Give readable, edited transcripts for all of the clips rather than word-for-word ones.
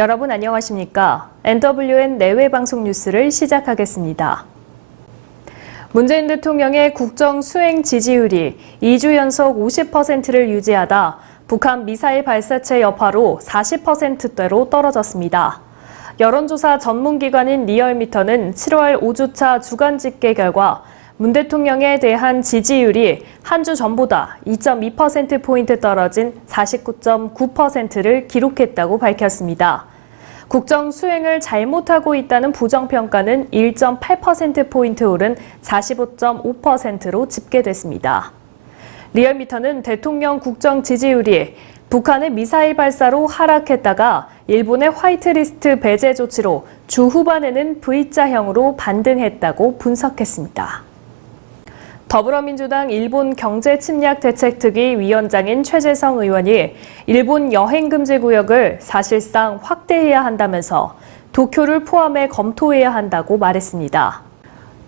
여러분 안녕하십니까? NWN 내외방송 뉴스를 시작하겠습니다. 문재인 대통령의 국정 수행 지지율이 2주 연속 50%를 유지하다 북한 미사일 발사체 여파로 40%대로 떨어졌습니다. 여론조사 전문기관인 리얼미터는 7월 5주차 주간 집계 결과 문 대통령에 대한 지지율이 한 주 전보다 2.2%포인트 떨어진 49.9%를 기록했다고 밝혔습니다. 국정 수행을 잘못하고 있다는 부정평가는 1.8%포인트 오른 45.5%로 집계됐습니다. 리얼미터는 대통령 국정 지지율이 북한의 미사일 발사로 하락했다가 일본의 화이트리스트 배제 조치로 주 후반에는 V자형으로 반등했다고 분석했습니다. 더불어민주당 일본 경제침략대책특위 위원장인 최재성 의원이 일본 여행금지 구역을 사실상 확대해야 한다면서 도쿄를 포함해 검토해야 한다고 말했습니다.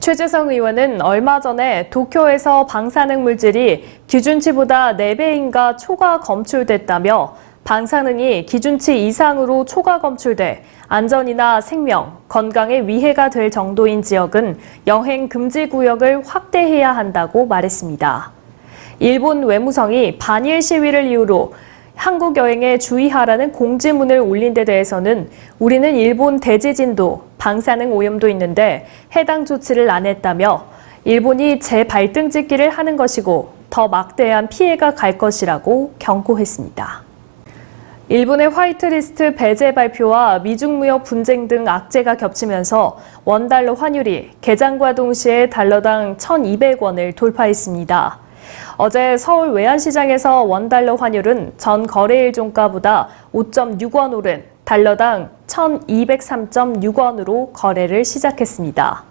최재성 의원은 얼마 전에 도쿄에서 방사능 물질이 기준치보다 4배인가 초과 검출됐다며 방사능이 기준치 이상으로 초과 검출돼 안전이나 생명, 건강에 위해가 될 정도인 지역은 여행 금지 구역을 확대해야 한다고 말했습니다. 일본 외무성이 반일 시위를 이유로 한국 여행에 주의하라는 공지문을 올린 데 대해서는 우리는 일본 대지진도 방사능 오염도 있는데 해당 조치를 안 했다며 일본이 재발등짓기를 하는 것이고 더 막대한 피해가 갈 것이라고 경고했습니다. 일본의 화이트리스트 배제 발표와 미중무역 분쟁 등 악재가 겹치면서 원달러 환율이 개장과 동시에 달러당 1,200원을 돌파했습니다. 어제 서울 외환시장에서 원달러 환율은 전 거래일 종가보다 5.6원 오른 달러당 1,203.6원으로 거래를 시작했습니다.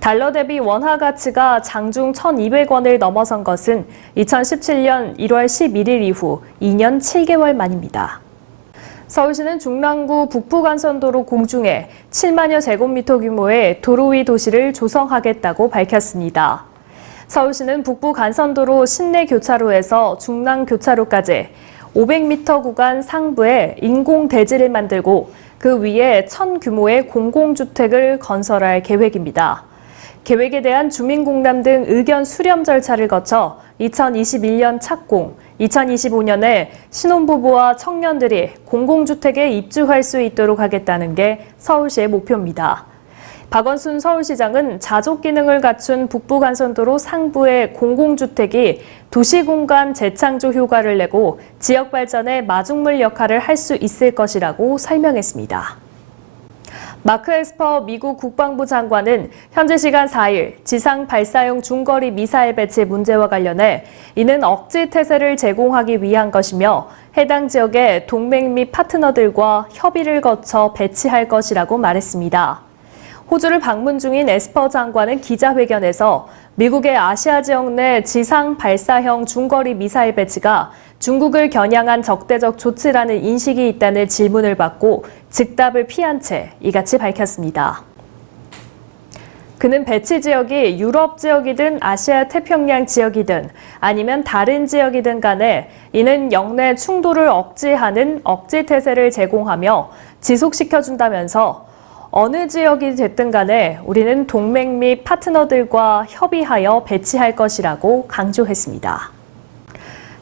달러 대비 원화 가치가 장중 1,200원을 넘어선 것은 2017년 1월 11일 이후 2년 7개월 만입니다. 서울시는 중랑구 북부간선도로 공중에 7만여 제곱미터 규모의 도로 위 도시를 조성하겠다고 밝혔습니다. 서울시는 북부간선도로 신내교차로에서 중랑교차로까지 500m 구간 상부에 인공대지를 만들고 그 위에 1,000 규모의 공공주택을 건설할 계획입니다. 계획에 대한 주민공람 등 의견 수렴 절차를 거쳐 2021년 착공, 2025년에 신혼부부와 청년들이 공공주택에 입주할 수 있도록 하겠다는 게 서울시의 목표입니다. 박원순 서울시장은 자족 기능을 갖춘 북부간선도로 상부의 공공주택이 도시공간 재창조 효과를 내고 지역 발전에 마중물 역할을 할 수 있을 것이라고 설명했습니다. 마크 에스퍼 미국 국방부 장관은 현지 시간 4일 지상 발사용 중거리 미사일 배치 문제와 관련해 이는 억지 태세를 제공하기 위한 것이며 해당 지역의 동맹 및 파트너들과 협의를 거쳐 배치할 것이라고 말했습니다. 호주를 방문 중인 에스퍼 장관은 기자회견에서 미국의 아시아 지역 내 지상 발사형 중거리 미사일 배치가 중국을 겨냥한 적대적 조치라는 인식이 있다는 질문을 받고 즉답을 피한 채 이같이 밝혔습니다. 그는 배치 지역이 유럽 지역이든 아시아 태평양 지역이든 아니면 다른 지역이든 간에 이는 영내 충돌을 억제하는 억제 태세를 제공하며 지속시켜준다면서 어느 지역이 됐든 간에 우리는 동맹 및 파트너들과 협의하여 배치할 것이라고 강조했습니다.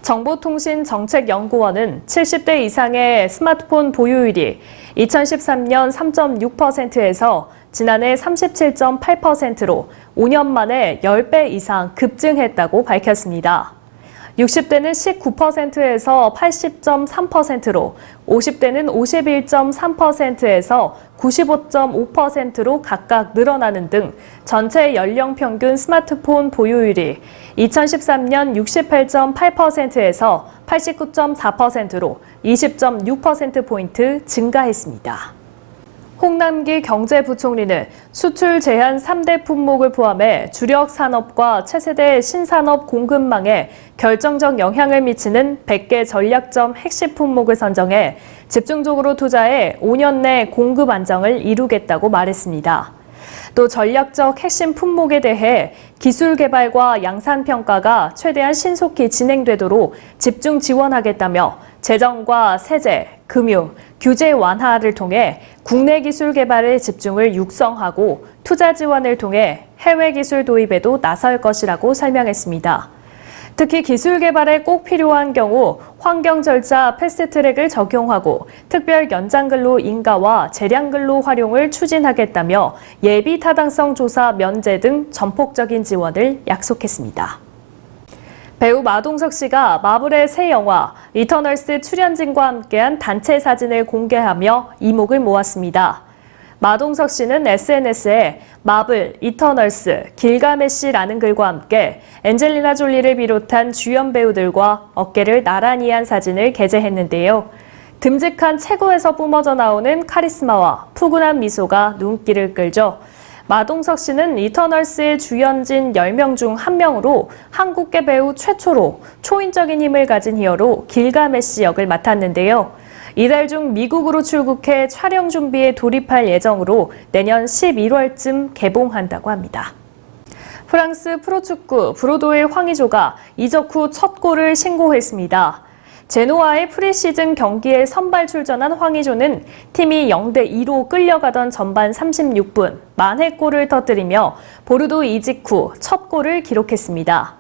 정보통신정책연구원은 70대 이상의 스마트폰 보유율이 2013년 3.6%에서 지난해 37.8%로 5년 만에 10배 이상 급증했다고 밝혔습니다. 60대는 19%에서 80.3%로, 50대는 51.3%에서 95.5%로 각각 늘어나는 등 전체 연령 평균 스마트폰 보유율이 2013년 68.8%에서 89.4%로 20.6%포인트 증가했습니다. 홍남기 경제부총리는 수출 제한 3대 품목을 포함해 주력 산업과 차세대 신산업 공급망에 결정적 영향을 미치는 100개 전략적 핵심 품목을 선정해 집중적으로 투자해 5년 내 공급 안정을 이루겠다고 말했습니다. 또 전략적 핵심 품목에 대해 기술 개발과 양산 평가가 최대한 신속히 진행되도록 집중 지원하겠다며 재정과 세제, 금융, 규제 완화를 통해 국내 기술 개발에 집중을 육성하고 투자 지원을 통해 해외 기술 도입에도 나설 것이라고 설명했습니다. 특히 기술 개발에 꼭 필요한 경우 환경 절차 패스트트랙을 적용하고 특별 연장근로 인가와 재량근로 활용을 추진하겠다며 예비 타당성 조사 면제 등 전폭적인 지원을 약속했습니다. 배우 마동석 씨가 마블의 새 영화 이터널스 출연진과 함께한 단체 사진을 공개하며 이목을 모았습니다. 마동석 씨는 SNS에 마블, 이터널스, 길가메시라는 글과 함께 엔젤리나 졸리를 비롯한 주연 배우들과 어깨를 나란히 한 사진을 게재했는데요. 듬직한 체구에서 뿜어져 나오는 카리스마와 푸근한 미소가 눈길을 끌죠. 마동석 씨는 이터널스의 주연진 10명 중 1명으로 한국계 배우 최초로 초인적인 힘을 가진 히어로 길가메시 역을 맡았는데요. 이달 중 미국으로 출국해 촬영 준비에 돌입할 예정으로 내년 11월쯤 개봉한다고 합니다. 프랑스 프로축구 브로도의 황의조가 이적 후 첫 골을 신고했습니다. 제노아의 프리시즌 경기에 선발 출전한 황의조는 팀이 0대2로 끌려가던 전반 36분 만회골을 터뜨리며 보르도 이직 후 첫 골을 기록했습니다.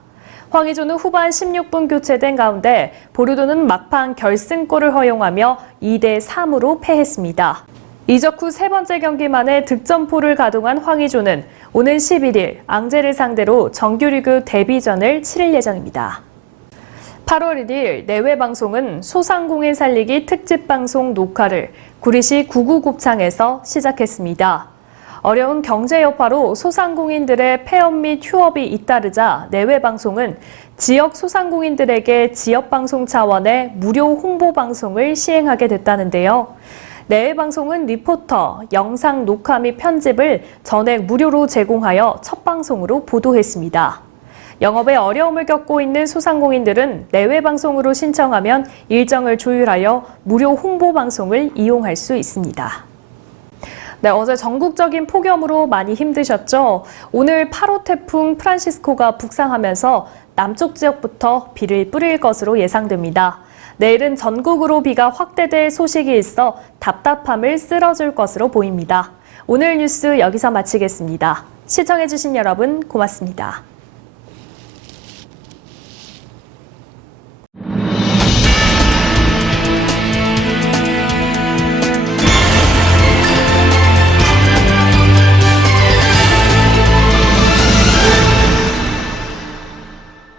황의조는 후반 16분 교체된 가운데 보르도는 막판 결승골을 허용하며 2대3으로 패했습니다. 이적 후 세 번째 경기 만에 득점포를 가동한 황의조는 오는 11일 앙제를 상대로 정규리그 데뷔전을 치를 예정입니다. 8월 1일 내외 방송은 소상공인 살리기 특집 방송 녹화를 구리시 구구곱창에서 시작했습니다. 어려운 경제 여파로 소상공인들의 폐업 및 휴업이 잇따르자 내외 방송은 지역 소상공인들에게 지역 방송 차원의 무료 홍보 방송을 시행하게 됐다는데요. 내외 방송은 리포터, 영상 녹화 및 편집을 전액 무료로 제공하여 첫 방송으로 보도했습니다. 영업에 어려움을 겪고 있는 소상공인들은 내외 방송으로 신청하면 일정을 조율하여 무료 홍보 방송을 이용할 수 있습니다. 네, 어제 전국적인 폭염으로 많이 힘드셨죠? 오늘 8호 태풍 프란시스코가 북상하면서 남쪽 지역부터 비를 뿌릴 것으로 예상됩니다. 내일은 전국으로 비가 확대될 소식이 있어 답답함을 쓸어줄 것으로 보입니다. 오늘 뉴스 여기서 마치겠습니다. 시청해주신 여러분 고맙습니다.